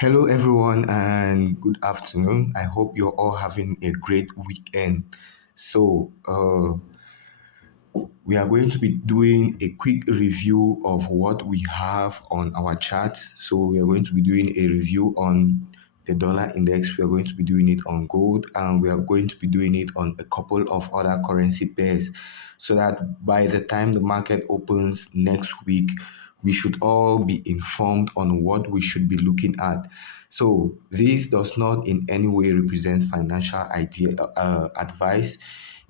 Hello, everyone, and good afternoon. I hope you're all having a great weekend. So, we are going to be doing a quick review of what we have on our charts. So, we are going to be doing a review on the dollar index, we are going to be doing it on gold, and we are going to be doing it on a couple of other currency pairs so that by the time the market opens next week, we should all be informed on what we should be looking at. So this does not in any way represent financial advice.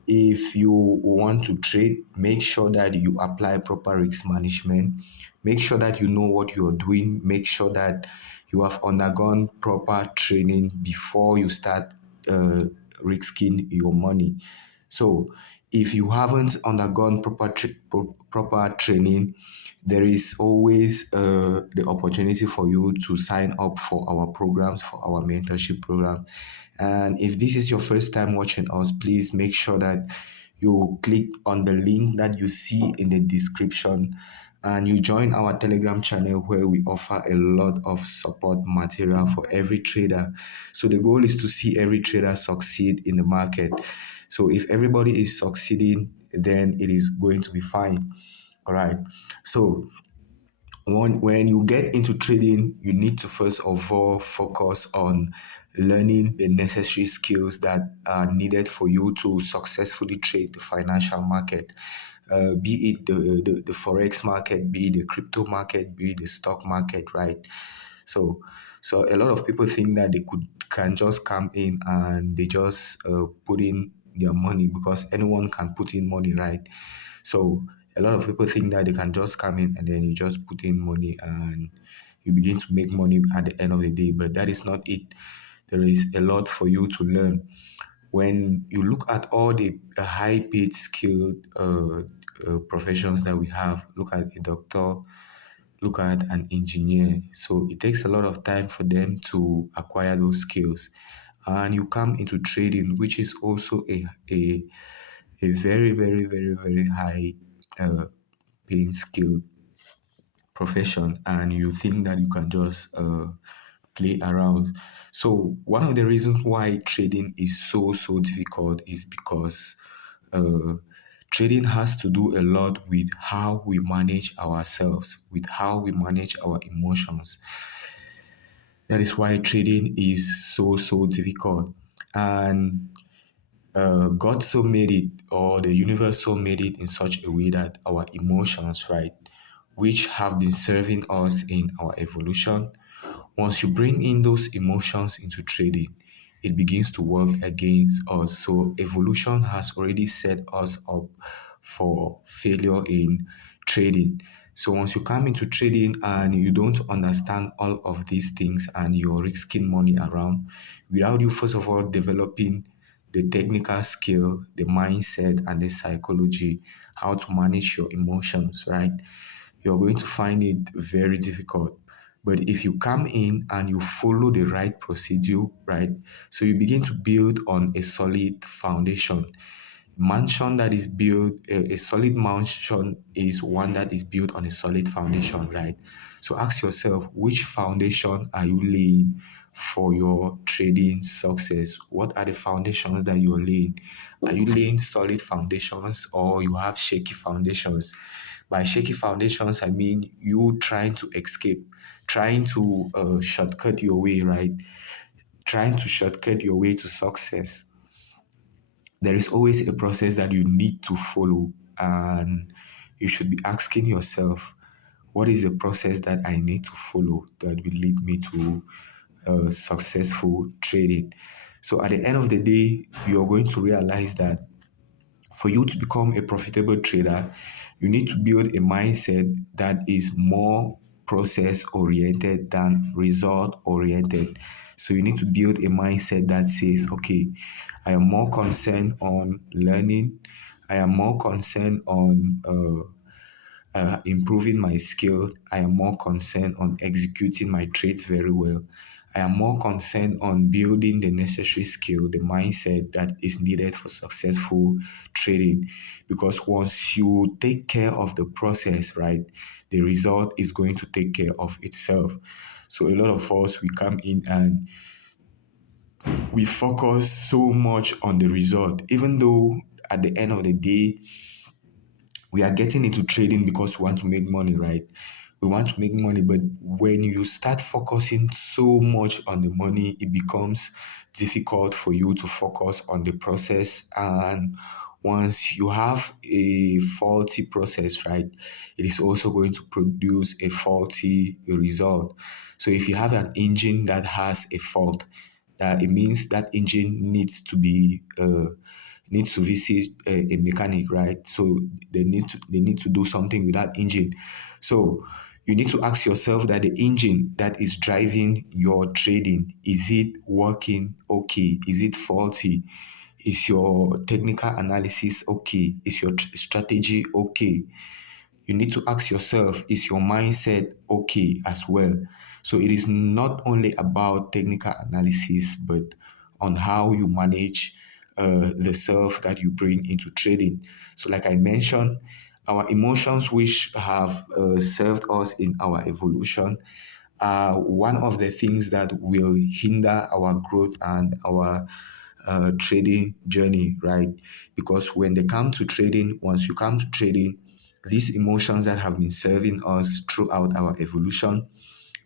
If you want to trade, make sure that you apply proper risk management. Make sure that you know what you're doing. Make sure that you have undergone proper training before you start uh, risking your money. So, if you haven't undergone proper training, there is always the opportunity for you to sign up for our programs, for our mentorship program. And if this is your first time watching us, please make sure that you click on the link that you see in the description and you join our Telegram channel where we offer a lot of support material for every trader. So the goal is to see every trader succeed in the market. So if everybody is succeeding, then it is going to be fine. All right. So when you get into trading, you need to first of all focus on learning the necessary skills that are needed for you to successfully trade the financial market, be it the Forex market, be it the crypto market, be it the stock market, right? So, so a lot of people think that they can just come in and they just put in their money because anyone can put in money, right? So a lot of people think that they can just come in and then you just put in money and you begin to make money at the end of the day. But that is not it. There is a lot for you to learn. When you look at all the high paid skilled professions that we have, look at a doctor, look at an engineer. So it takes a lot of time for them to acquire those skills. And you come into trading, which is also a very, very, very, very high uh, paying skill profession, and you think that you can just play around. So one of the reasons why trading is so difficult is because uh, trading has to do a lot with how we manage ourselves, with how we manage our emotions. That is why trading is so difficult. And God so made it, or the universe so made it in such a way that our emotions, right, which have been serving us in our evolution, once you bring in those emotions into trading, it begins to work against us. So evolution has already set us up for failure in trading. So once you come into trading and you don't understand all of these things and you're risking money around, without you first of all developing the technical skill, the mindset, and the psychology, how to manage your emotions, right? You're going to find it very difficult. But if you come in and you follow the right procedure, right? So you begin to build on a solid foundation. Mansion that is built, a solid mansion is one that is built on a solid foundation, right? So ask yourself, which foundation are you laying for your trading success? What are the foundations that you're laying? Are you laying solid foundations or you have shaky foundations? By shaky foundations, I mean you trying to escape, trying to shortcut your way, right? Trying to shortcut your way to success. There is always a process that you need to follow, and you should be asking yourself, what is the process that I need to follow that will lead me to successful trading? So at the end of the day, you're going to realize that for you to become a profitable trader, you need to build a mindset that is more process oriented than result oriented. So you need to build a mindset that says, okay, I am more concerned on learning, I am more concerned on improving my skill. I am more concerned on executing my trades very well. I am more concerned on building the necessary skill, the mindset that is needed for successful trading. Because once you take care of the process, right, the result is going to take care of itself. So a lot of us, we come in and we focus so much on the result, even though at the end of the day, we are getting into trading because we want to make money, right? We want to make money, but when you start focusing so much on the money, it becomes difficult for you to focus on the process. And once you have a faulty process, right, it is also going to produce a faulty result. So if you have an engine that has a fault, that it means that engine needs to visit a mechanic, right? So they need to do something with that engine. So you need to ask yourself that the engine that is driving your trading, is it working okay? Is it faulty? Is your technical analysis okay? Is your strategy okay? You need to ask yourself, is your mindset okay as well? So it is not only about technical analysis, but on how you manage the self that you bring into trading. So, like I mentioned, our emotions, which have served us in our evolution, are one of the things that will hinder our growth and our trading journey, right? Because when they come to trading, once you come to trading, these emotions that have been serving us throughout our evolution,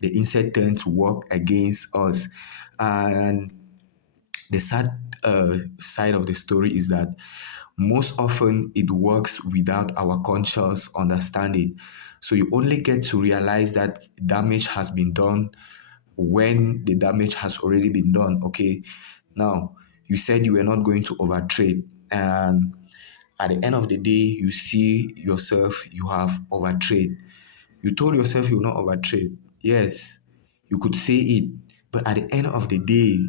they instead tend to work against us. And the sad side of the story is that most often it works without our conscious understanding. So you only get to realize that damage has been done when the damage has already been done. Okay, now you said you were not going to overtrade, and at the end of the day, you see yourself, you have overtrade. You told yourself you will not overtrade. Yes, you could say it, but at the end of the day,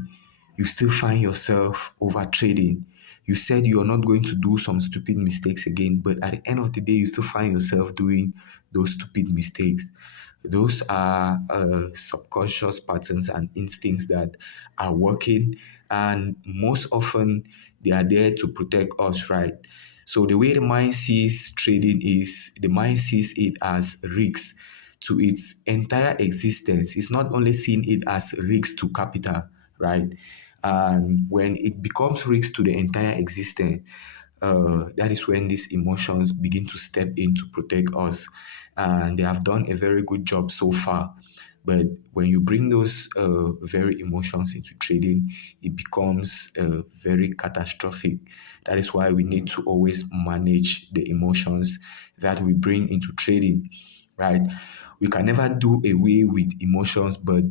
you still find yourself overtrading. You said you're not going to do some stupid mistakes again, but at the end of the day, you still find yourself doing those stupid mistakes. Those are subconscious patterns and instincts that are working, and most often they are there to protect us, right? So the way the mind sees trading is the mind sees it as risks to its entire existence. It's not only seeing it as risks to capital, right? And when it becomes risks to the entire existence, that is when these emotions begin to step in to protect us. And they have done a very good job so far. But when you bring those very emotions into trading, it becomes very catastrophic. That is why we need to always manage the emotions that we bring into trading, right? We can never do away with emotions, but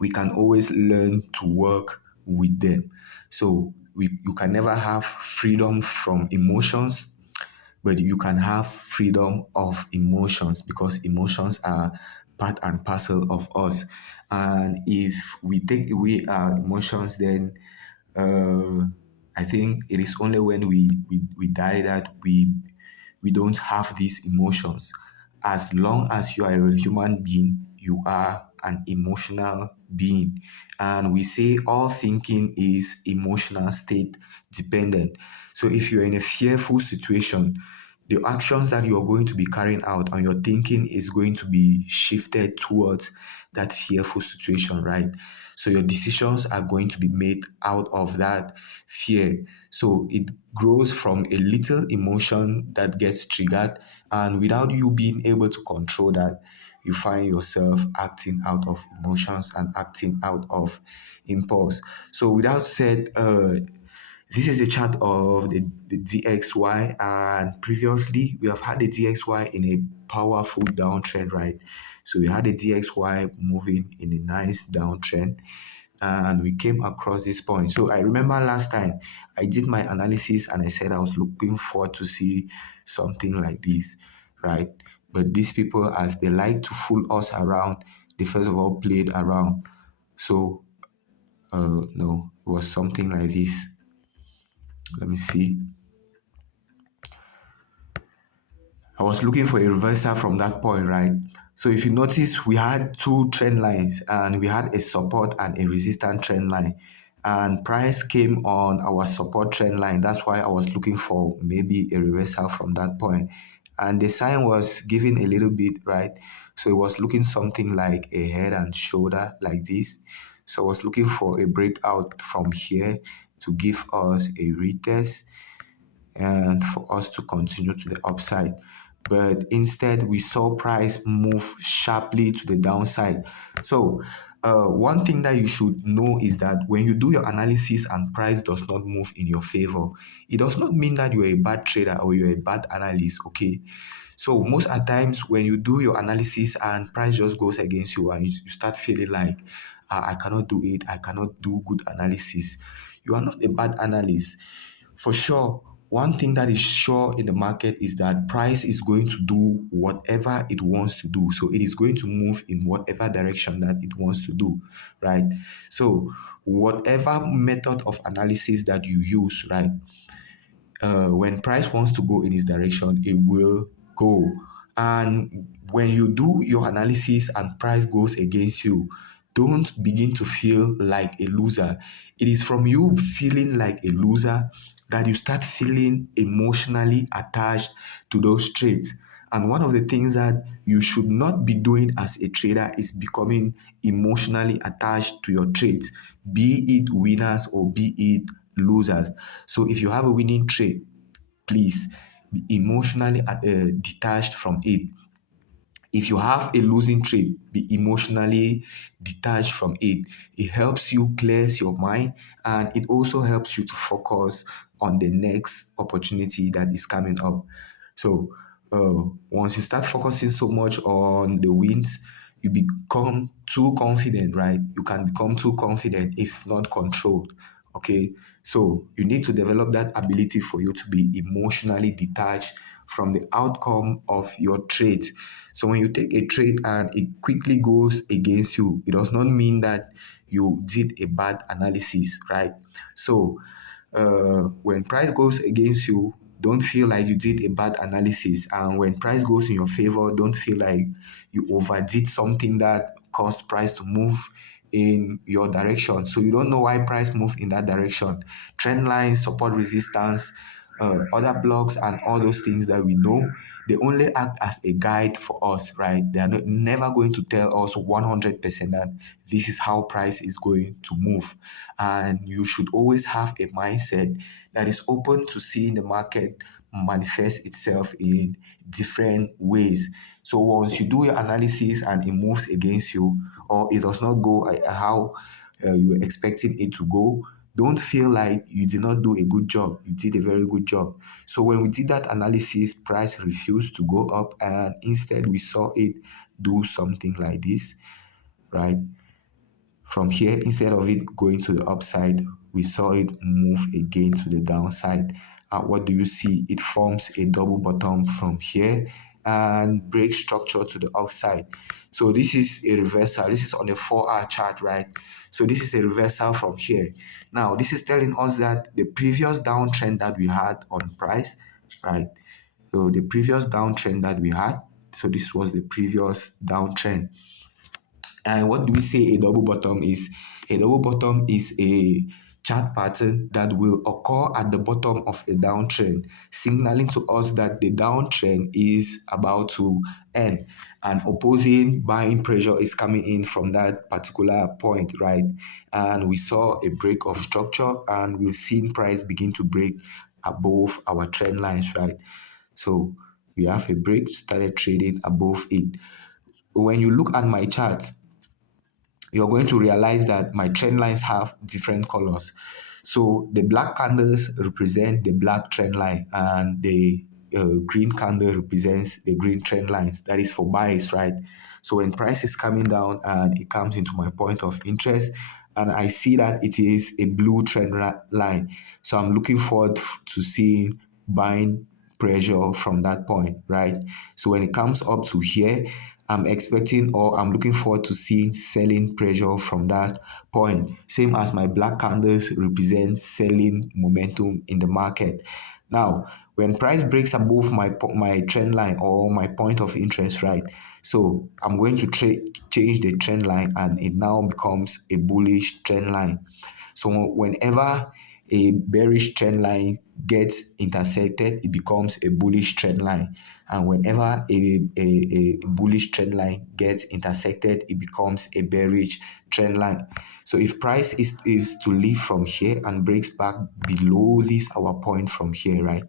we can always learn to work with them. So you can never have freedom from emotions, but you can have freedom of emotions, because emotions are part and parcel of us. And if we take away our emotions, then uh, I think it is only when we die that we don't have these emotions. As long as you are a human being, you are an emotional being. And we say all thinking is emotional state dependent. So if you're in a fearful situation, the actions that you're going to be carrying out and your thinking is going to be shifted towards that fearful situation, right? So your decisions are going to be made out of that fear. So it grows from a little emotion that gets triggered, and without you being able to control that, you find yourself acting out of emotions and acting out of impulse. So without said, this is a chart of the DXY, and previously we have had the DXY in a powerful downtrend, right? So we had the DXY moving in a nice downtrend, and we came across this point. So I remember last time I did my analysis and I said I was looking forward to see something like this, right? But these people, as they like to fool us around, they first of all played around. So no, it was something like this. Let me see. I was looking for a reversal from that point, right? So if you notice, we had two trend lines and we had a support and a resistance trend line. And price came on our support trend line. That's why I was looking for maybe a reversal from that point. And the sign was given a little bit, right? So it was looking something like a head and shoulder like this. So I was looking for a breakout from here to give us a retest and for us to continue to the upside. But instead, we saw price move sharply to the downside. So, one thing that you should know is that when you do your analysis and price does not move in your favor, it does not mean that you're a bad trader or you're a bad analyst, okay? So, most at times when you do your analysis and price just goes against you and you start feeling like, I cannot do it, I cannot do good analysis, you are not a bad analyst. For sure, one thing that is sure in the market is that price is going to do whatever it wants to do. So it is going to move in whatever direction that it wants to do, right? So whatever method of analysis that you use, right? When price wants to go in its direction, it will go. And when you do your analysis and price goes against you, don't begin to feel like a loser. It is from you feeling like a loser that you start feeling emotionally attached to those trades. And one of the things that you should not be doing as a trader is becoming emotionally attached to your trades, be it winners or be it losers. So if you have a winning trade, please be emotionally detached from it. If you have a losing trade, be emotionally detached from it. It helps you clears your mind and it also helps you to focus on the next opportunity that is coming up. So once you start focusing so much on the wins, you become too confident, right? You can become too confident if not controlled. Okay, so you need to develop that ability for you to be emotionally detached from the outcome of your trades. So when you take a trade and it quickly goes against you, it does not mean that you did a bad analysis, right? So when price goes against you, don't feel like you did a bad analysis. And when price goes in your favor, don't feel like you overdid something that caused price to move in your direction. So you don't know why price moved in that direction. Trend lines, support resistance, other blocks, and all those things that we know, they only act as a guide for us, right? They are never going to tell us 100% that this is how price is going to move. And you should always have a mindset that is open to seeing the market manifest itself in different ways. So once you do your analysis and it moves against you or it does not go how you were expecting it to go, don't feel like you did not do a good job. You did a very good job. So when we did that analysis, price refused to go up and instead we saw it do something like this, right? From here, instead of it going to the upside, we saw it move again to the downside. And what do you see? It forms a double bottom from here and breaks structure to the upside. So this is a reversal. This is on a 4-hour chart, right? So this is a reversal from here. Now, this is telling us that the previous downtrend that we had on price, right? So the previous downtrend that we had, so this was the previous downtrend. And what do we say a double bottom is? A double bottom is a chart pattern that will occur at the bottom of a downtrend, signaling to us that the downtrend is about to end and opposing buying pressure is coming in from that particular point, right? And we saw a break of structure and we've seen price begin to break above our trend lines, right? So we have a break, started trading above it. When you look at my chart, you're going to realize that my trend lines have different colors. So the black candles represent the black trend line and the green candle represents the green trend lines. That is for buys, right? So when price is coming down and it comes into my point of interest and I see that it is a blue line. So I'm looking forward to seeing buying pressure from that point, right? So when it comes up to here, I'm expecting or I'm looking forward to seeing selling pressure from that point. Same as my black candles represent selling momentum in the market. Now, when price breaks above my trend line or my point of interest, right? So I'm going to change the trend line and it now becomes a bullish trend line. So whenever a bearish trend line gets intersected, it becomes a bullish trend line. And whenever a bullish trend line gets intersected, it becomes a bearish trend line. So if price is to leave from here and breaks back below this our point from here, right,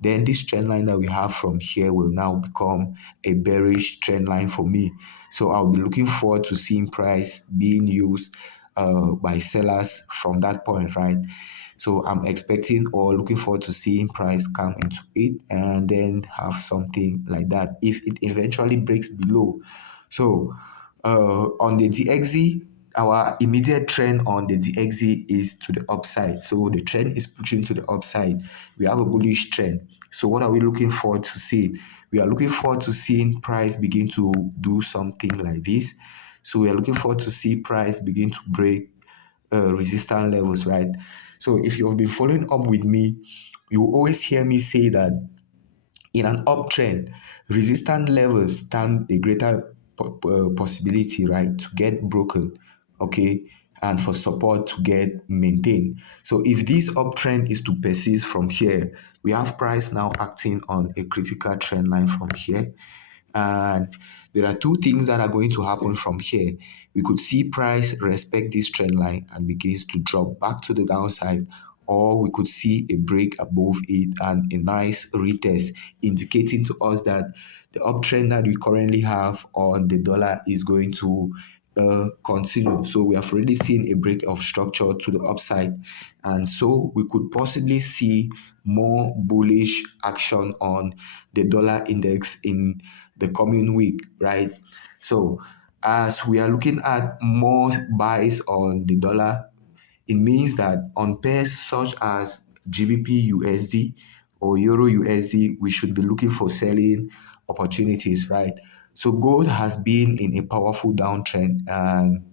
then this trend line that we have from here will now become a bearish trend line for me. So I'll be looking forward to seeing price being used by sellers from that point, right? So I'm expecting or looking forward to seeing price come into it and then have something like that if it eventually breaks below. So on the DXZ, our immediate trend on the DXZ is to the upside. So the trend is pushing to the upside. We have a bullish trend. So what are we looking forward to see? We are looking forward to seeing price begin to do something like this. So we are looking forward to see price begin to break resistance levels, right? So if you've been following up with me, you always hear me say that in an uptrend, resistance levels stand a greater possibility, right, to get broken, okay, and for support to get maintained. So if this uptrend is to persist from here, we have price now acting on a critical trend line from here. And there are two things that are going to happen from here. We could see price respect this trend line and begins to drop back to the downside, or we could see a break above it and a nice retest, indicating to us that the uptrend that we currently have on the dollar is going to continue. So we have already seen a break of structure to the upside, and so we could possibly see more bullish action on the dollar index in the coming week, right? So as we are looking at more buys on the dollar, it means that on pairs such as GBP USD or Euro USD, we should be looking for selling opportunities, right? So gold has been in a powerful downtrend, and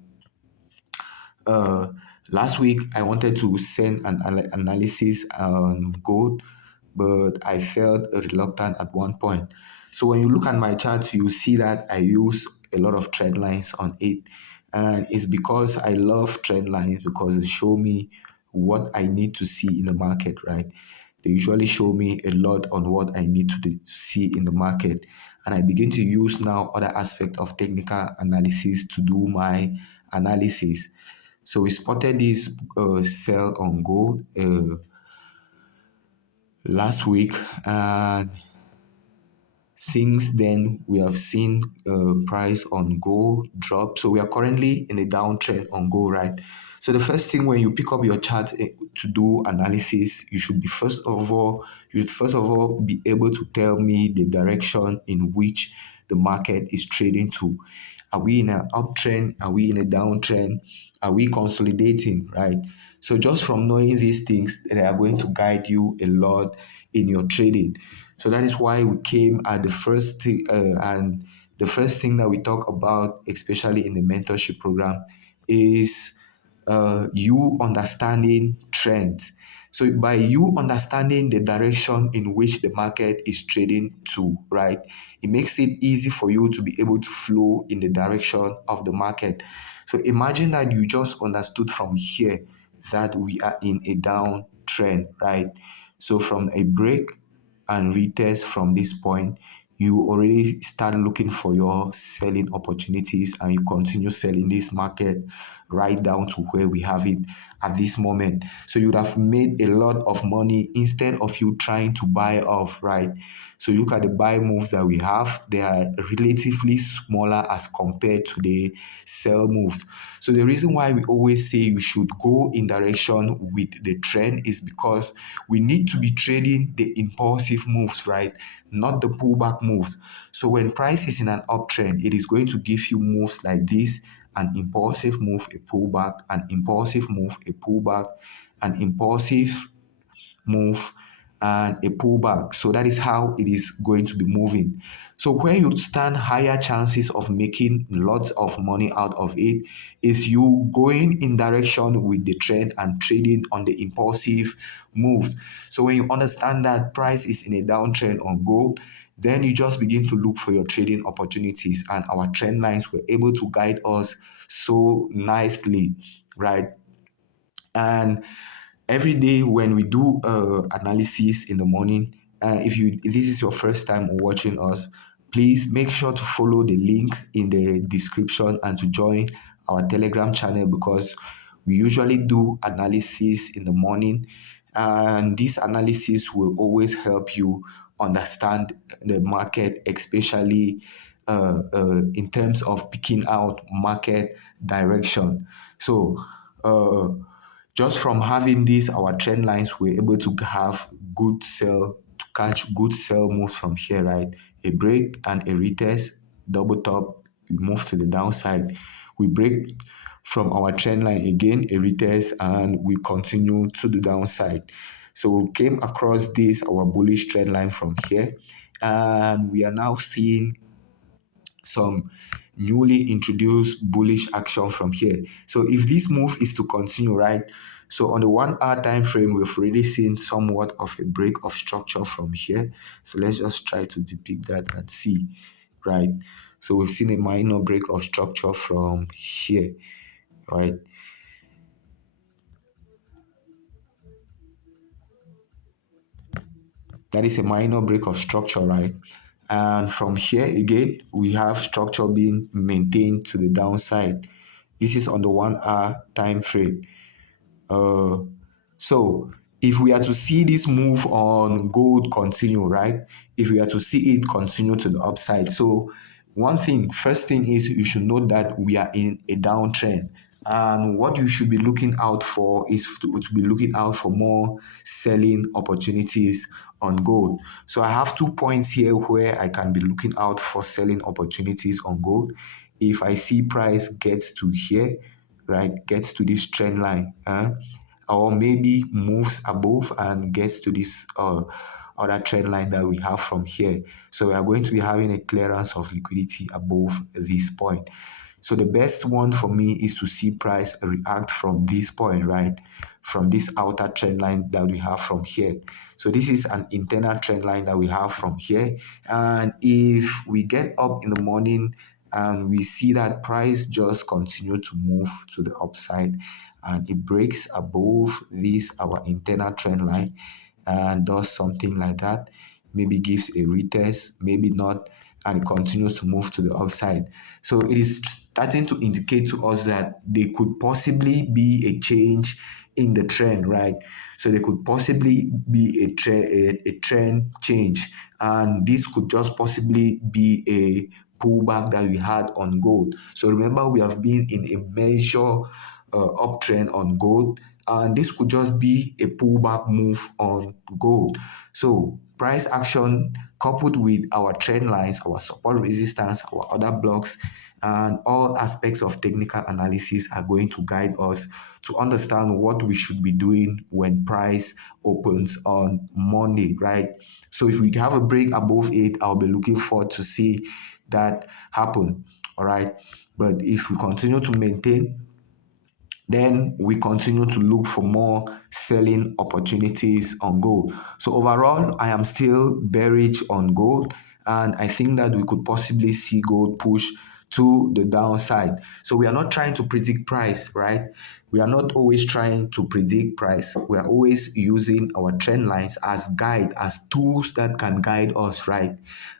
uh, last week I wanted to send an analysis on gold, but I felt reluctant at one point. So when you look at my chart, you see that I use a lot of trend lines on it. And it's because I love trend lines because they show me what I need to see in the market, right? They usually show me a lot on what I need to see in the market. And I begin to use now other aspect of technical analysis to do my analysis. So we spotted this sell on gold last week, and since then we have seen price on gold drop. So we are currently in a downtrend on gold, right? So the first thing when you pick up your chart to do analysis, you should first of all be able to tell me the direction in which the market is trading to. Are we in an uptrend? Are we in a downtrend? Are we consolidating, right? So just from knowing these things, they are going to guide you a lot in your trading. So that is why we came at the first and the first thing that we talk about, especially in the mentorship program, is you understanding trends. So by you understanding the direction in which the market is trading to, right, it makes it easy for you to be able to flow in the direction of the market. So imagine that you just understood from here that we are in a downtrend, right? So from a break and retest from this point, you already start looking for your selling opportunities and you continue selling this market right down to where we have it at this moment. So you would have made a lot of money instead of you trying to buy off, right? So you look at the buy moves that we have, they are relatively smaller as compared to the sell moves. So the reason why we always say you should go in direction with the trend is because we need to be trading the impulsive moves, right? Not the pullback moves. So when price is in an uptrend, it is going to give you moves like this: an impulsive move, a pullback, an impulsive move, a pullback, an impulsive move, and a pullback. So that is how it is going to be moving. So where you stand higher chances of making lots of money out of it is you going in direction with the trend and trading on the impulsive moves. So when you understand that price is in a downtrend on gold, then you just begin to look for your trading opportunities, and our trend lines were able to guide us so nicely, right? And every day when we do analysis in the morning, If this is your first time watching us, please make sure to follow the link in the description and to join our Telegram channel, because we usually do analysis in the morning, and this analysis will always help you understand the market, especially in terms of picking out market direction. So, uh, just from having this, our trend lines, we're able to have good sell, to catch good sell moves from here, right? A break and a retest, double top, we move to the downside. We break from our trend line again, a retest, and we continue to the downside. So we came across this, our bullish trend line from here, and we are now seeing some newly introduced bullish action from here. So if this move is to continue, right? So on the 1 hour time frame, we've already seen somewhat of a break of structure from here. So let's just try to depict that and see, right? So we've seen a minor break of structure from here, right? That is a minor break of structure, right? And from here again, we have structure being maintained to the downside. This is on the 1 hour time frame. Uh, so if we are to see this move on gold continue, right? If we are to see it continue to the upside, so first thing is you should know that we are in a downtrend. And what you should be looking out for is to be looking out for more selling opportunities on gold. So I have 2 points here where I can be looking out for selling opportunities on gold. If I see price gets to here, right, gets to this trend line, or maybe moves above and gets to this other trend line that we have from here. So we are going to be having a clearance of liquidity above this point. So the best one for me is to see price react from this point, right? From this outer trend line that we have from here. So this is an internal trend line that we have from here. And if we get up in the morning and we see that price just continue to move to the upside and it breaks above this our internal trend line and does something like that, maybe gives a retest, maybe not, and it continues to move to the upside. So it is starting to indicate to us that there could possibly be a change in the trend, right? So there could possibly be a trend change, and this could just possibly be a pullback that we had on gold. So remember, we have been in a major uptrend on gold, and this could just be a pullback move on gold. So price action coupled with our trend lines, our support resistance, our other blocks, and all aspects of technical analysis are going to guide us to understand what we should be doing when price opens on Monday, right? So if we have a break above it, I'll be looking forward to see that happen, all right? But if we continue to maintain, then we continue to look for more selling opportunities on gold. So overall, I am still bearish on gold, and I think that we could possibly see gold push to the downside. So we are not trying to predict price, right? We are not always trying to predict price. We are always using our trend lines as guide, as tools that can guide us, right?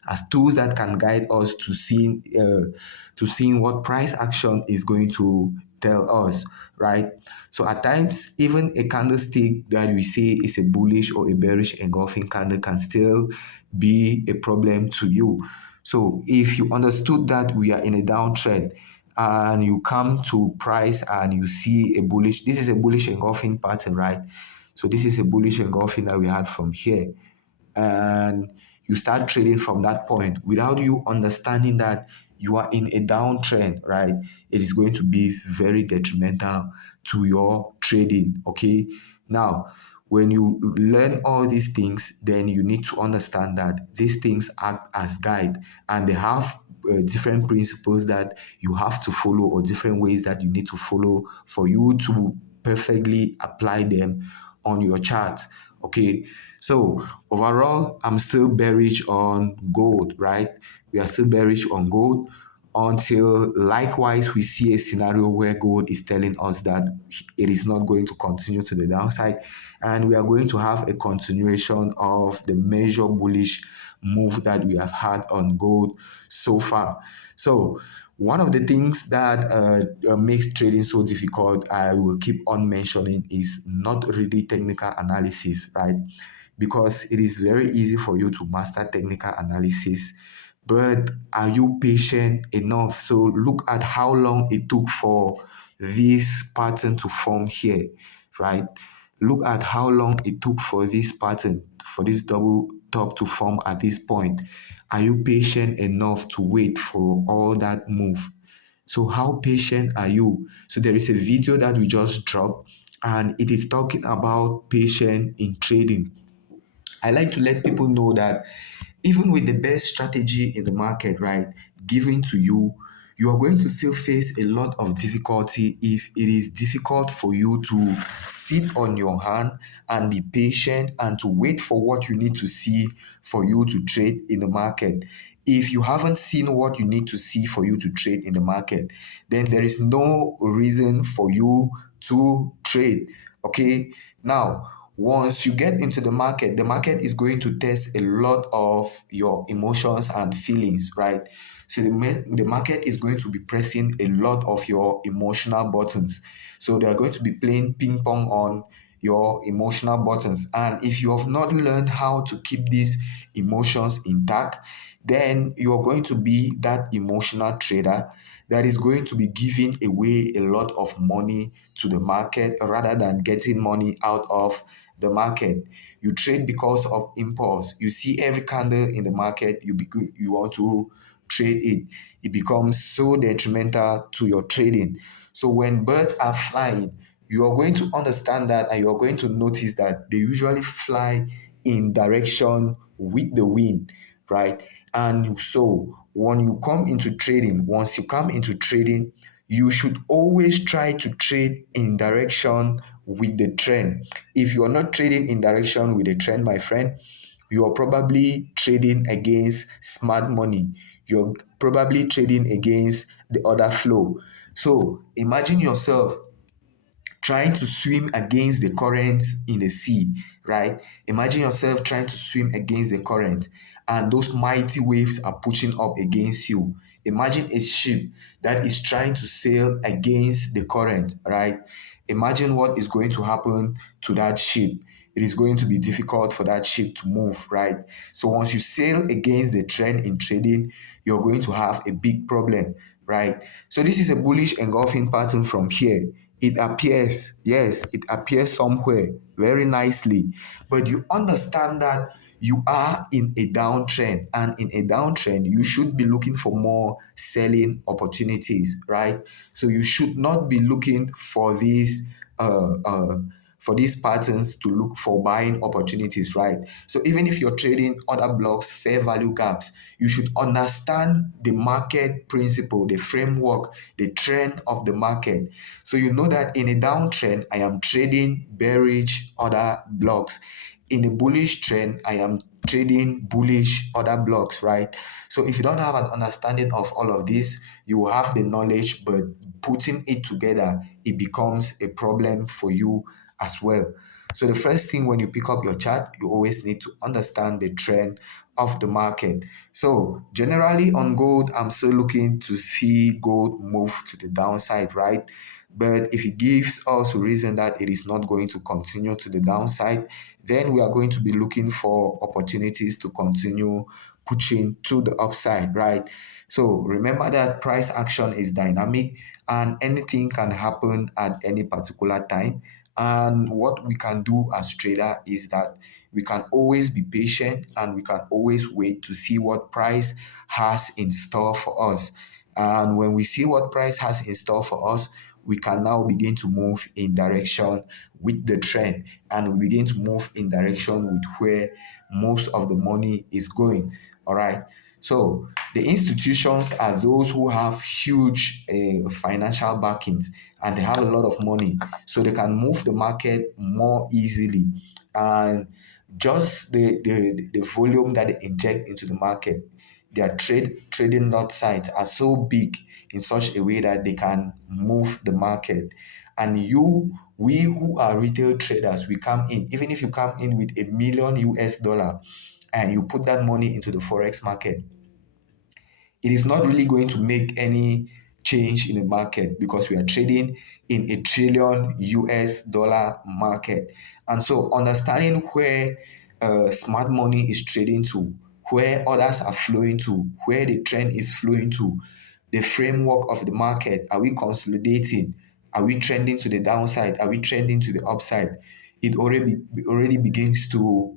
As tools that can guide us to seeing what price action is going to tell us, right? So at times, even a candlestick that we say is a bullish or a bearish engulfing candle can still be a problem to you. So if you understood that we are in a downtrend and you come to price and you see a bullish, this is a bullish engulfing pattern, right? So this is a bullish engulfing that we had from here, and you start trading from that point without you understanding that you are in a downtrend, right? It is going to be very detrimental to your trading. Okay. Now, when you learn all these things, then you need to understand that these things act as guide, and they have different principles that you have to follow, or different ways that you need to follow for you to perfectly apply them on your chart. Okay, so overall, I'm still bearish on gold, right? We are still bearish on gold. until likewise we see a scenario where gold is telling us that it is not going to continue to the downside, and we are going to have a continuation of the major bullish move that we have had on gold so far. So one of the things that makes trading so difficult, I will keep on mentioning, is not really technical analysis, right? Because it is very easy for you to master technical analysis, but are you patient enough? So look at how long it took for this pattern to form here, right? Look at how long it took for this pattern, for this double top to form at this point. Are you patient enough to wait for all that move? So how patient are you? So there is a video that we just dropped, and it is talking about patience in trading. I like to let people know that even with the best strategy in the market, right, given to you, you are going to still face a lot of difficulty if it is difficult for you to sit on your hand and be patient and to wait for what you need to see for you to trade in the market. If you haven't seen what you need to see for you to trade in the market, then there is no reason for you to trade. Okay. Now, once you get into the market is going to test a lot of your emotions and feelings, right? So the market is going to be pressing a lot of your emotional buttons. So they are going to be playing ping pong on your emotional buttons. And if you have not learned how to keep these emotions intact, then you're going to be that emotional trader that is going to be giving away a lot of money to the market rather than getting money out of the market. You trade because of impulse. You see every candle in the market, you want to trade it. It becomes so detrimental to your trading. So when birds are flying, you are going to understand that, and you are going to notice that they usually fly in direction with the wind, right? And so when you come into trading, once you come into trading, you should always try to trade in direction with the trend. If you are not trading in direction with the trend, my friend, you are probably trading against smart money. You're probably trading against the other flow. So imagine yourself trying to swim against the current in the sea, right? Imagine yourself trying to swim against the current, and those mighty waves are pushing up against you. Imagine a ship that is trying to sail against the current, right? Imagine what is going to happen to that ship. It is going to be difficult for that ship to move, right? So once you sail against the trend in trading, you're going to have a big problem, right? So this is a bullish engulfing pattern from here. It appears, yes, it appears somewhere very nicely, but you understand that you are in a downtrend, and in a downtrend you should be looking for more selling opportunities, right? So you should not be looking uh, uh, for these patterns to look for buying opportunities, right? So even if you're trading other blocks, fair value gaps, you should understand the market principle, the framework, the trend of the market. So you know that in a downtrend, I am trading bearish other blocks. In a bullish trend, I am trading bullish other blocks, right? So if you don't have an understanding of all of this, you will have the knowledge, but putting it together, it becomes a problem for you as well. So the first thing when you pick up your chart, you always need to understand the trend of the market. So generally on gold, I'm still looking to see gold move to the downside, right? But if it gives us a reason that it is not going to continue to the downside, then we are going to be looking for opportunities to continue pushing to the upside, right? So remember that price action is dynamic and anything can happen at any particular time. And what we can do as trader is that we can always be patient and we can always wait to see what price has in store for us. And when we see what price has in store for us, we can now begin to move in direction with the trend, and we begin to move in direction with where most of the money is going. All right. So the institutions are those who have huge financial backings, and they have a lot of money, so they can move the market more easily. And just the volume that they inject into the market, their trading lot size are so big in such a way that they can move the market. And we who are retail traders, we come in, even if you come in with $1 million and you put that money into the Forex market, it is not really going to make any change in the market because we are trading in $1 trillion market. And so understanding where smart money is trading to, where others are flowing to, where the trend is flowing to, the framework of the market, are we consolidating? Are we trending to the downside? Are we trending to the upside? It already begins to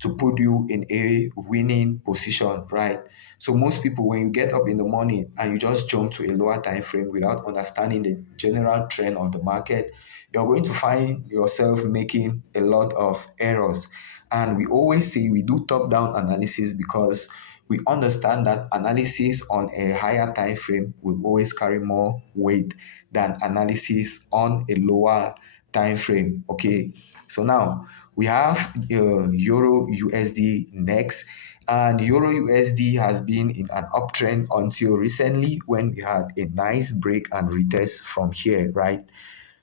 put you in a winning position, right? So most people, when you get up in the morning and you just jump to a lower time frame without understanding the general trend of the market, you're going to find yourself making a lot of errors. And we always say we do top-down analysis because we understand that analysis on a higher time frame will always carry more weight than analysis on a lower time frame. Okay, so now we have Euro USD next, and Euro USD has been in an uptrend until recently when we had a nice break and retest from here, right?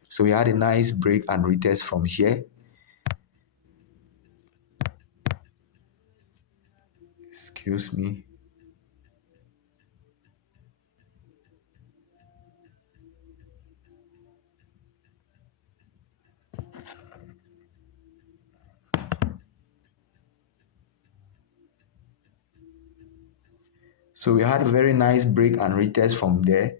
So we had a nice break and retest from here. Excuse me. So we had a very nice break and retest from there,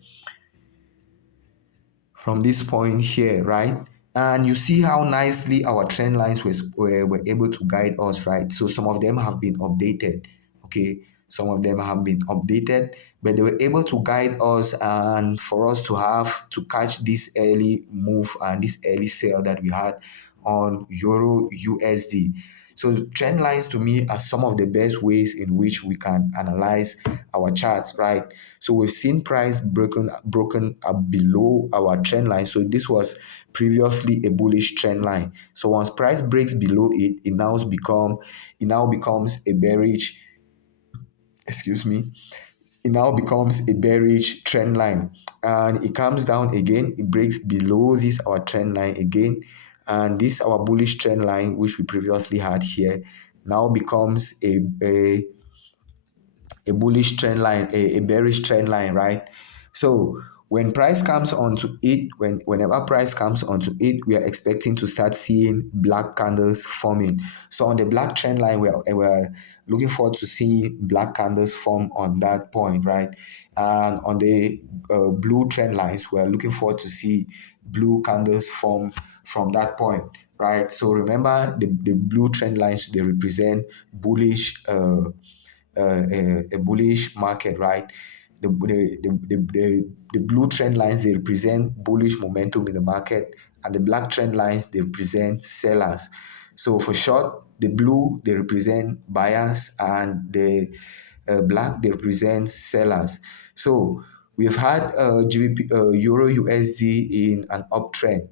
from this point here, right? And you see how nicely our trend lines were able to guide us, right? So some of them have been updated, okay? Some of them have been updated, but they were able to guide us and for us to have to catch this early move and this early sale that we had on Euro USD. So trend lines to me are some of the best ways in which we can analyze our charts, right? So we've seen price broken up below our trend line. So this was previously a bullish trend line. So once price breaks below it, it now becomes a bearish, excuse me, it now becomes a bearish trend line, and it comes down again, it breaks below this our trend line again, and this our bullish trend line which we previously had here now becomes a bullish trend line, a bearish trend line, right? So when price comes onto it, whenever price comes onto it, we are expecting to start seeing black candles forming. So on the black trend line, we're looking forward to seeing black candles form on that point, right? And on the blue trend lines, we're looking forward to see blue candles form from that point, right? So remember the blue trend lines, they represent bullish a bullish market, right? The blue trend lines, they represent bullish momentum in the market, and the black trend lines, they represent sellers. So for short, the blue, they represent buyers, and the black, they represent sellers. So we've had GBP, Euro USD in an uptrend.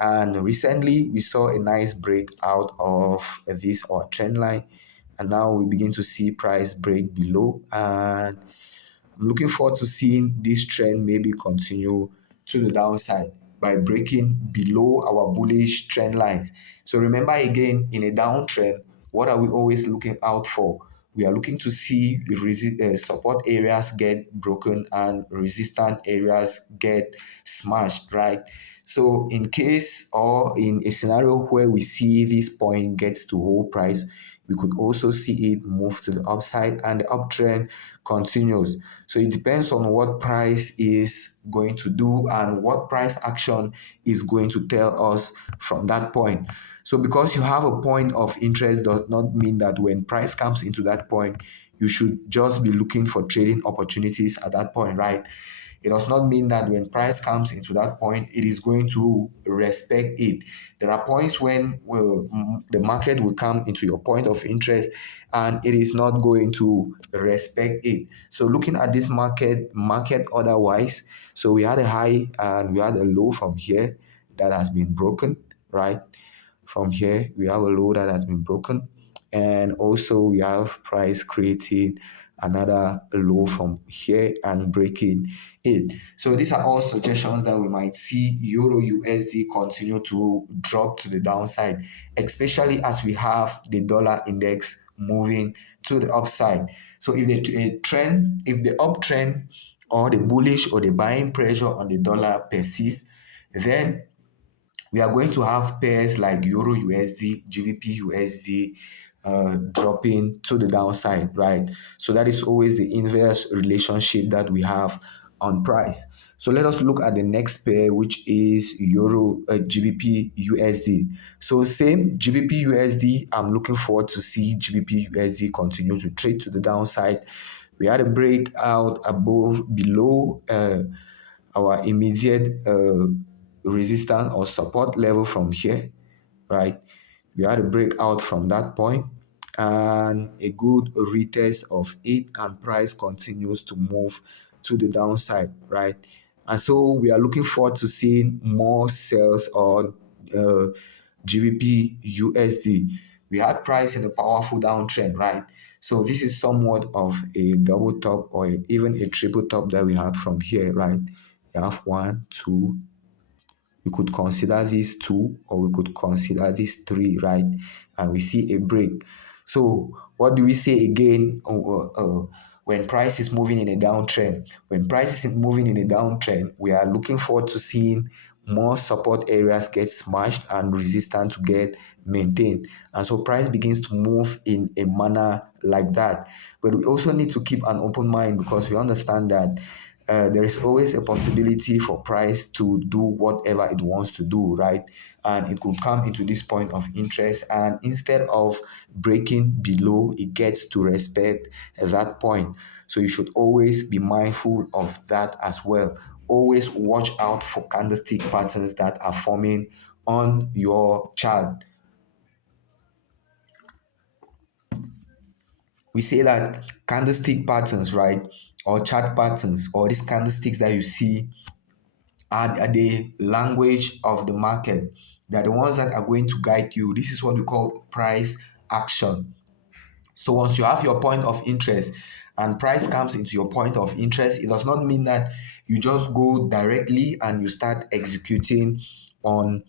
And recently, we saw a nice break out of this our trend line, and now we begin to see price break below, and I'm looking forward to seeing this trend maybe continue to the downside by breaking below our bullish trend lines. So remember again, in a downtrend, what are we always looking out for? We are looking to see support areas get broken and resistant areas get smashed, right? So in case or in a scenario where we see this point gets to hold price, we could also see it move to the upside and the uptrend continues. So it depends on what price is going to do and what price action is going to tell us from that point. So because you have a point of interest does not mean that when price comes into that point, you should just be looking for trading opportunities at that point, right? It does not mean that when price comes into that point, it is going to respect it. There are points when the market will come into your point of interest and it is not going to respect it. So looking at this market otherwise, so we had a high and we had a low from here that has been broken, right? From here, we have a low that has been broken. And also we have price creating another low from here and breaking it. So these are all suggestions that we might see Euro USD continue to drop to the downside, especially as we have the dollar index moving to the upside. So if if the uptrend or the bullish or the buying pressure on the dollar persists, then we are going to have pairs like Euro USD, GBP USD dropping to the downside, right? So that is always the inverse relationship that we have on price. So let us look at the next pair, which is Euro GBP USD. So same GBP USD, I'm looking forward to see GBP USD continue to trade to the downside. We had a breakout below our immediate resistance or support level from here, right? We had a breakout from that point and a good retest of it, and price continues to move to the downside, right? And so we are looking forward to seeing more sales on GBP USD. We had price in a powerful downtrend, right? So this is somewhat of a double top or even a triple top that we had from here, right? We have one, two, we could consider these two, or we could consider these three, right? And we see a break. So what do we say again when price is moving in a downtrend? When price is moving in a downtrend, we are looking forward to seeing more support areas get smashed and resistance to get maintained. And so price begins to move in a manner like that. But we also need to keep an open mind, because we understand that there is always a possibility for price to do whatever it wants to do, right? And it could come into this point of interest, and instead of breaking below, it gets to respect that point. So you should always be mindful of that as well. Always watch out for candlestick patterns that are forming on your chart. We say that candlestick patterns, right, or chart patterns, or these candlesticks that you see are the language of the market. They're the ones that are going to guide you. This is what we call price action. So once you have your point of interest and price comes into your point of interest, it does not mean that you just go directly and you start executing on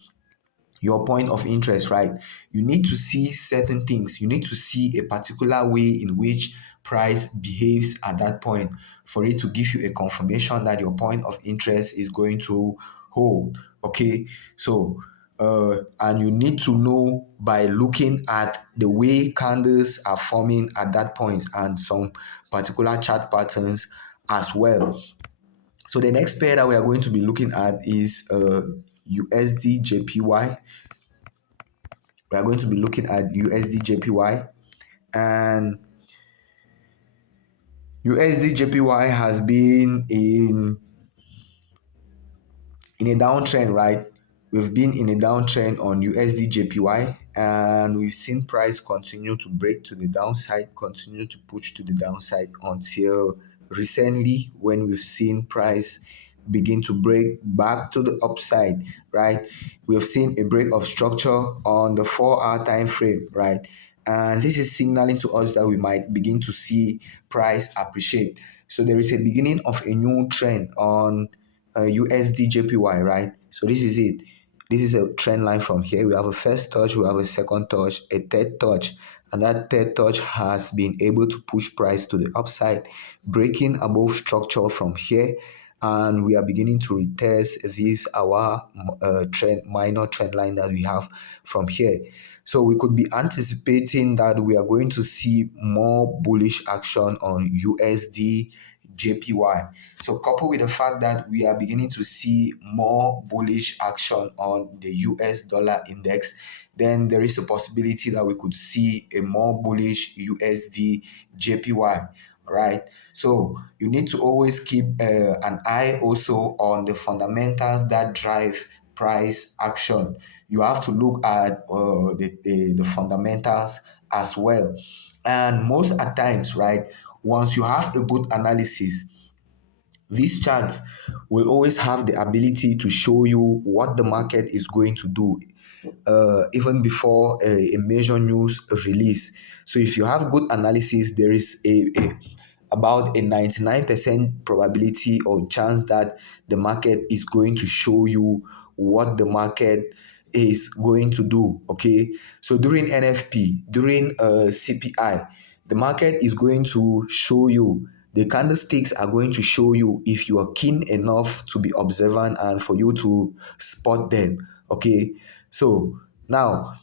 your point of interest, right? You need to see certain things. You need to see a particular way in which price behaves at that point for it to give you a confirmation that your point of interest is going to hold. Okay, so and you need to know by looking at the way candles are forming at that point and some particular chart patterns as well. So the next pair that we are going to be looking at is USD JPY. We are going to be looking at USD JPY, and USD JPY has been in a downtrend, right? We've been in a downtrend on USD JPY, and we've seen price continue to break to the downside, continue to push to the downside until recently, when we've seen price begin to break back to the upside, right? We have seen a break of structure on the 4-hour time frame, right? And this is signaling to us that we might begin to see price appreciate. So there is a beginning of a new trend on USD JPY, right? So this is it. This is a trend line from here. We have a first touch, we have a second touch, a third touch, and that third touch has been able to push price to the upside, breaking above structure from here, and we are beginning to retest this our minor trend line that we have from here. So we could be anticipating that we are going to see more bullish action on USD JPY. So coupled with the fact that we are beginning to see more bullish action on the US dollar index, then there is a possibility that we could see a more bullish USD JPY, right? So you need to always keep an eye also on the fundamentals that drive price action. You have to look at the fundamentals as well. And most at times, right, once you have a good analysis, these charts will always have the ability to show you what the market is going to do even before a major news release. So if you have good analysis, there is about a 99% probability or chance that the market is going to show you what the market is going to do. Okay, so during NFP, during CPI, the market is going to show you, the candlesticks are going to show you if you are keen enough to be observant and for you to spot them. Okay, so now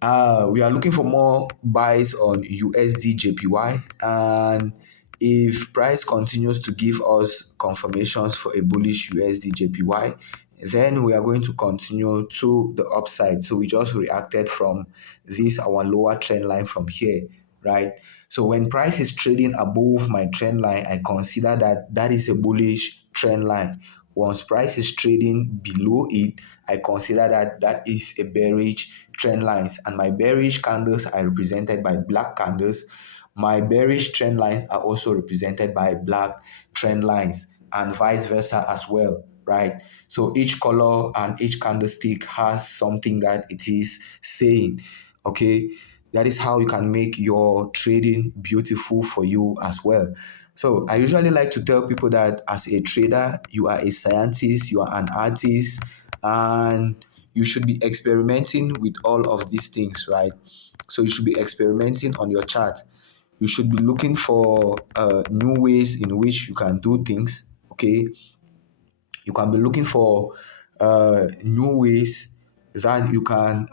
we are looking for more buys on USD JPY, and if price continues to give us confirmations for a bullish USD JPY, then we are going to continue to the upside. So we just reacted from this our lower trend line from here, right? So when price is trading above my trend line, I consider that that is a bullish trend line. Once price is trading below it, I consider that that is a bearish trend lines, and my bearish candles are represented by black candles. My bearish trend lines are also represented by black trend lines, and vice versa as well, right? So each color and each candlestick has something that it is saying. Okay, that is how you can make your trading beautiful for you as well. So I usually like to tell people that as a trader, you are a scientist, you are an artist, and you should be experimenting with all of these things, right? So you should be experimenting on your chart. You should be looking for new ways in which you can do things. Okay, you can be looking for new ways that you can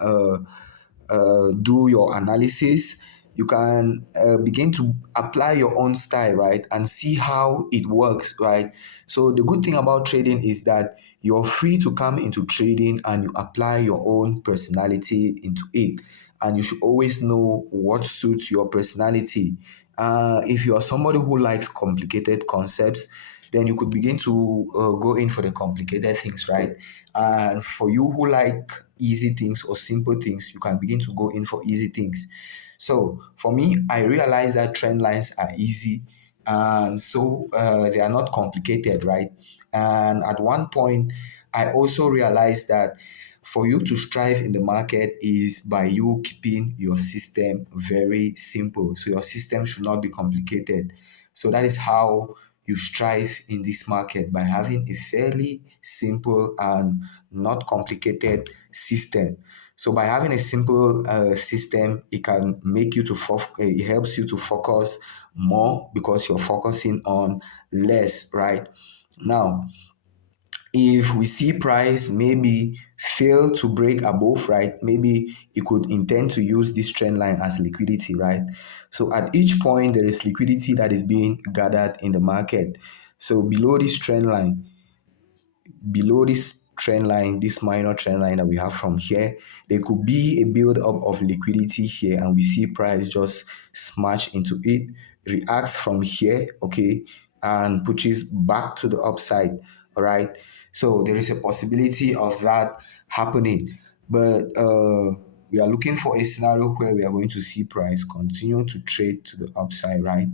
do your analysis. You can begin to apply your own style, right, and see how it works, right? So the good thing about trading is that you're free to come into trading and you apply your own personality into it, and you should always know what suits your personality. If you are somebody who likes complicated concepts, then you could begin to go in for the complicated things, right? And for you who like easy things or simple things, you can begin to go in for easy things. So for me, I realize that trend lines are easy, and so they are not complicated, right? And at one point, I also realized that for you to strive in the market is by you keeping your system very simple. So your system should not be complicated. So that is how you strive in this market, by having a fairly simple and not complicated system. So by having a simple system, it can make you to it helps you to focus more because you're focusing on less, right? Now, if we see price maybe fail to break above, right, maybe it could intend to use this trend line as liquidity, right? So at each point there is liquidity that is being gathered in the market. So below this trend line, this minor trend line that we have from here, there could be a build up of liquidity here, and we see price just smash into it, reacts from here, okay, and pushes back to the upside. All right, so there is a possibility of that happening, but we are looking for a scenario where we are going to see price continue to trade to the upside, right?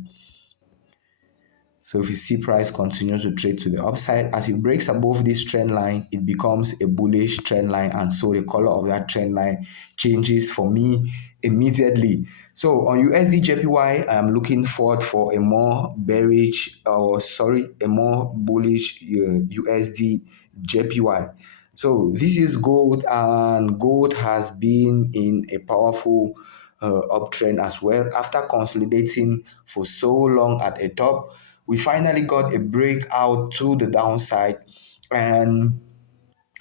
So if you see price continue to trade to the upside, as it breaks above this trend line, it becomes a bullish trend line. And so the color of that trend line changes for me immediately. So on USD JPY, I am looking forward for a more bearish, or sorry, a more bullish USD JPY. So this is gold, and gold has been in a powerful uptrend as well. After consolidating for so long at a top, we finally got a breakout to the downside, and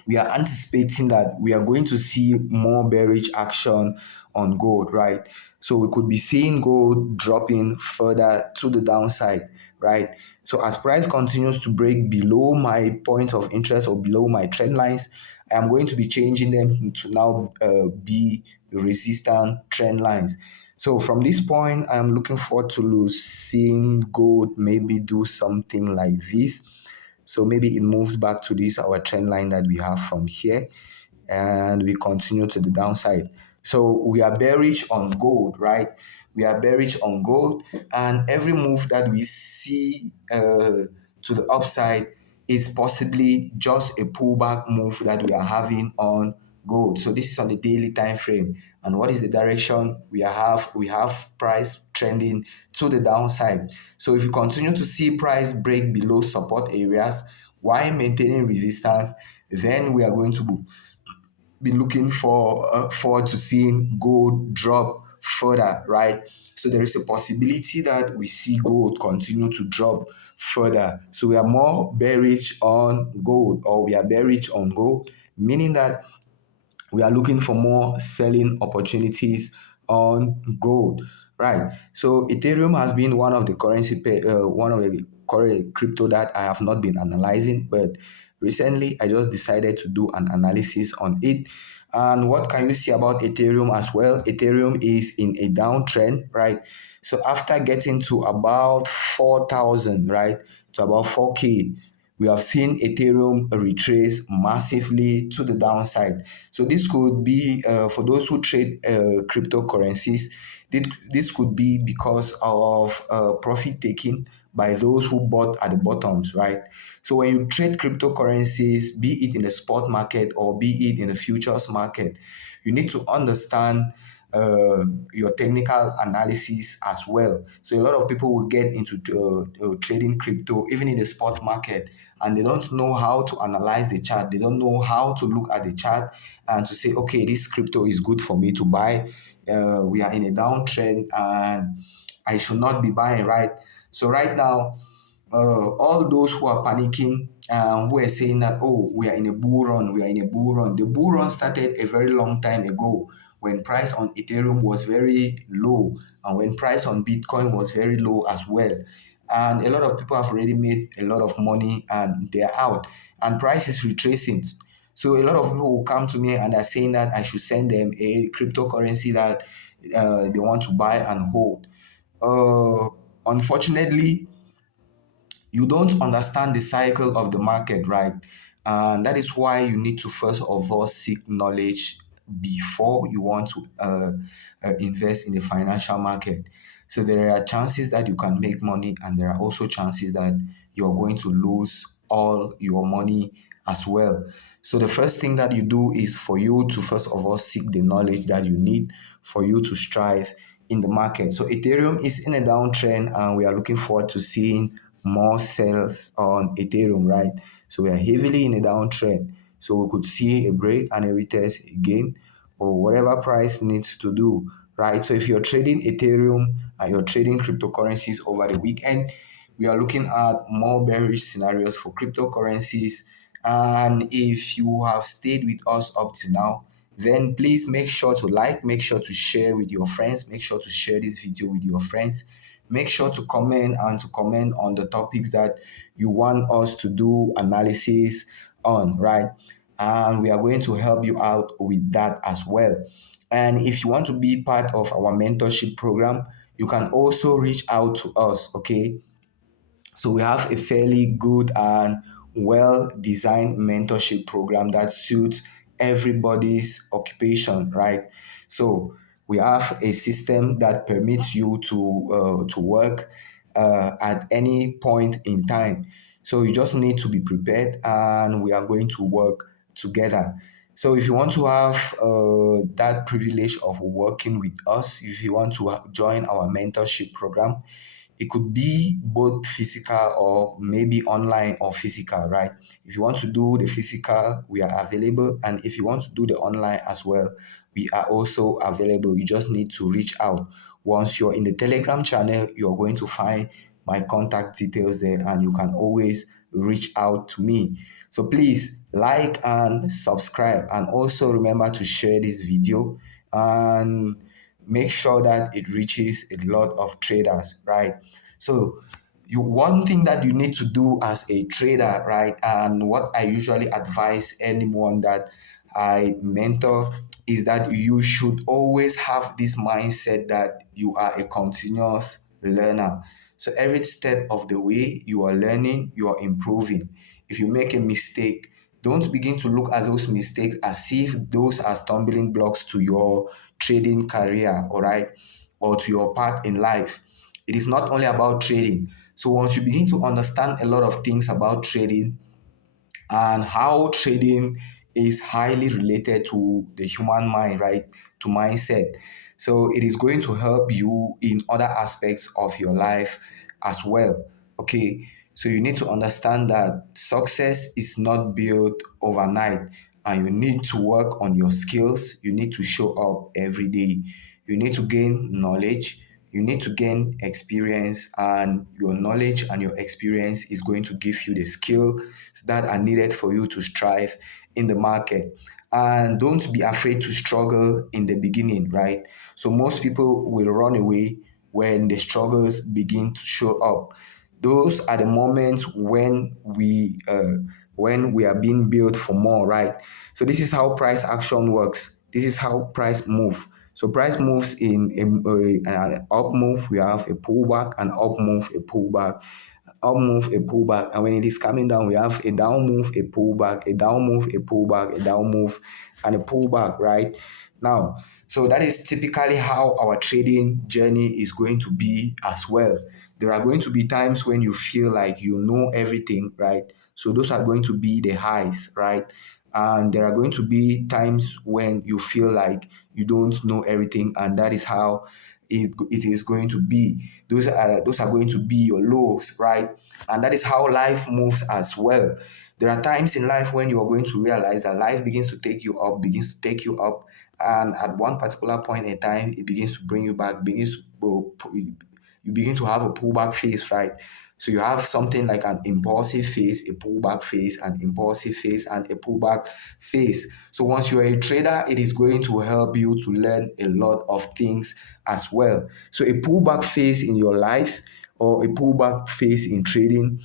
we are anticipating that we are going to see more bearish action on gold, right? So we could be seeing gold dropping further to the downside, right? So as price continues to break below my point of interest or below my trend lines, I am going to be changing them to now be resistant trend lines. So from this point, I'm looking forward to seeing gold maybe do something like this. So maybe it moves back to this our trend line that we have from here, and we continue to the downside. So we are bearish on gold, right? We are bearish on gold, and every move that we see to the upside is possibly just a pullback move that we are having on gold. So this is on the daily time frame. And what is the direction we have? We have price trending to the downside. So if you continue to see price break below support areas while maintaining resistance, then we are going to be looking forward to seeing gold drop further, right? So there is a possibility that we see gold continue to drop further. So we are more bearish on gold, or we are bearish on gold, meaning that we are looking for more selling opportunities on gold, right? So Ethereum has been one of the one of the crypto that I have not been analyzing, but recently I just decided to do an analysis on it. And what can you see about Ethereum as well? Ethereum is in a downtrend, right? So after getting to about 4,000, right, to about 4K, we have seen Ethereum retrace massively to the downside. So this could be for those who trade cryptocurrencies. This could be because of profit taking by those who bought at the bottoms, right? So when you trade cryptocurrencies, be it in the spot market or be it in the futures market, you need to understand uh, your technical analysis as well. So a lot of people will get into trading crypto, even in the spot market, and they don't know how to analyze the chart. They don't know how to look at the chart and to say, okay, this crypto is good for me to buy. We are in a downtrend and I should not be buying, right? So right now, all those who are panicking, who are saying that, oh, we are in a bull run, we are in a bull run. The bull run started a very long time ago when price on Ethereum was very low and when price on Bitcoin was very low as well. And a lot of people have already made a lot of money and they're out and price is retracing. So a lot of people will come to me and are saying that I should send them a cryptocurrency that they want to buy and hold. Unfortunately, you don't understand the cycle of the market, right? And that is why you need to first of all seek knowledge before you want to invest in the financial market. So there are chances that you can make money, and there are also chances that you're going to lose all your money as well. So the first thing that you do is for you to first of all seek the knowledge that you need for you to strive in the market. So Ethereum is in a downtrend, and we are looking forward to seeing more sales on Ethereum, right? So we are heavily in a downtrend. So we could see a break and a retest again, or whatever price needs to do, right? So if you're trading Ethereum and you're trading cryptocurrencies over the weekend, we are looking at more bearish scenarios for cryptocurrencies. And if you have stayed with us up to now, then please make sure to like, make sure to share with your friends, make sure to share this video with your friends. Make sure to comment and to comment on the topics that you want us to do analysis on, right? And we are going to help you out with that as well. And if you want to be part of our mentorship program, you can also reach out to us, okay? So we have a fairly good and well designed mentorship program that suits everybody's occupation, right? So we have a system that permits you to work at any point in time. So you just need to be prepared, and we are going to work together. So if you want to have that privilege of working with us, if you want to join our mentorship program, it could be both physical or maybe online or physical, right? If you want to do the physical, we are available. And if you want to do the online as well, we are also available. You just need to reach out. Once you're in the Telegram channel, you're going to find my contact details there, and you can always reach out to me. So please like and subscribe, and also remember to share this video and make sure that it reaches a lot of traders, right? So one thing that you need to do as a trader, right, and what I usually advise anyone that I mentor is that you should always have this mindset that you are a continuous learner. So every step of the way you are learning, you are improving. If you make a mistake, don't begin to look at those mistakes as if those are stumbling blocks to your trading career, all right, or to your path in life. It is not only about trading. So once you begin to understand a lot of things about trading and how trading is highly related to the human mind, right? To mindset. So it is going to help you in other aspects of your life as well. Okay. So you need to understand that success is not built overnight, and you need to work on your skills. You need to show up every day. You need to gain knowledge. You need to gain experience, and your knowledge and your experience is going to give you the skills that are needed for you to strive in the market. And don't be afraid to struggle in the beginning, right? So most people will run away when the struggles begin to show up. Those are the moments when we are being built for more, right? So this is how price action works. This is how price move. So price moves in an up move, we have a pullback, an up move, a pullback, up move, a pullback. And when it is coming down, we have a down move, a pullback, a down move, a pullback, a down move, and a pullback, right? Now, so that is typically how our trading journey is going to be as well. There are going to be times when you feel like you know everything, right? So those are going to be the highs, right? And there are going to be times when you feel like you don't know everything, and that is how it is going to be. Those are going to be your lows, right? And that is how life moves as well. There are times in life when you are going to realize that life begins to take you up, begins to take you up, and at one particular point in time, it begins to bring you back, begins to you begin to have a pullback phase, right? So you have something like an impulsive phase, a pullback phase, an impulsive phase, and a pullback phase. So once you are a trader, it is going to help you to learn a lot of things as well. So a pullback phase in your life or a pullback phase in trading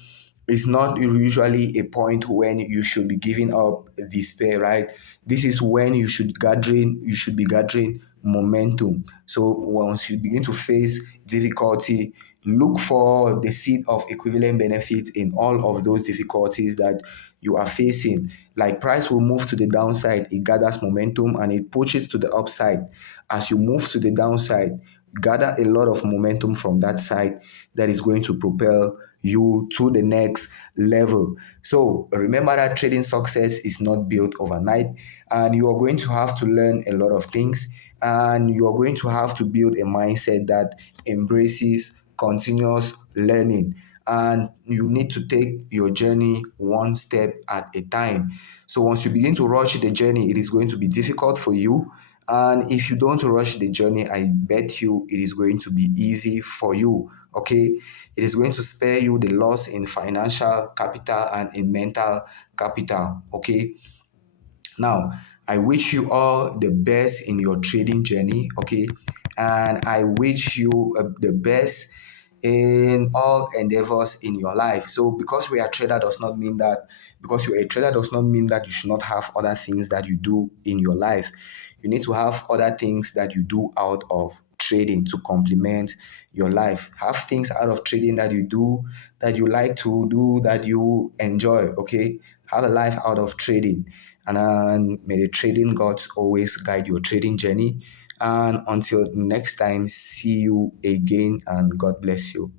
is not usually a point when you should be giving up despair, right? This is when you should be gathering momentum. So once you begin to face difficulty, look for the seed of equivalent benefits in all of those difficulties that you are facing. Like price will move to the downside, it gathers momentum and it pushes to the upside. As you move to the downside, gather a lot of momentum from that side that is going to propel you to the next level. So remember that trading success is not built overnight, and you are going to have to learn a lot of things, and you are going to have to build a mindset that embraces continuous learning, and you need to take your journey one step at a time. So once you begin to rush the journey, it is going to be difficult for you. And if you don't rush the journey, I bet you it is going to be easy for you. Okay. It is going to spare you the loss in financial capital and in mental capital. Okay. Now, I wish you all the best in your trading journey, okay? And I wish you the best in all endeavors in your life. So, because we are trader does not mean that because you're a trader does not mean that you should not have other things that you do in your life. You need to have other things that you do out of trading to complement your life. Have things out of trading that you do, that you like to do, that you enjoy, okay? Have a life out of trading. And may the trading gods always guide your trading journey. And until next time, see you again, and God bless you.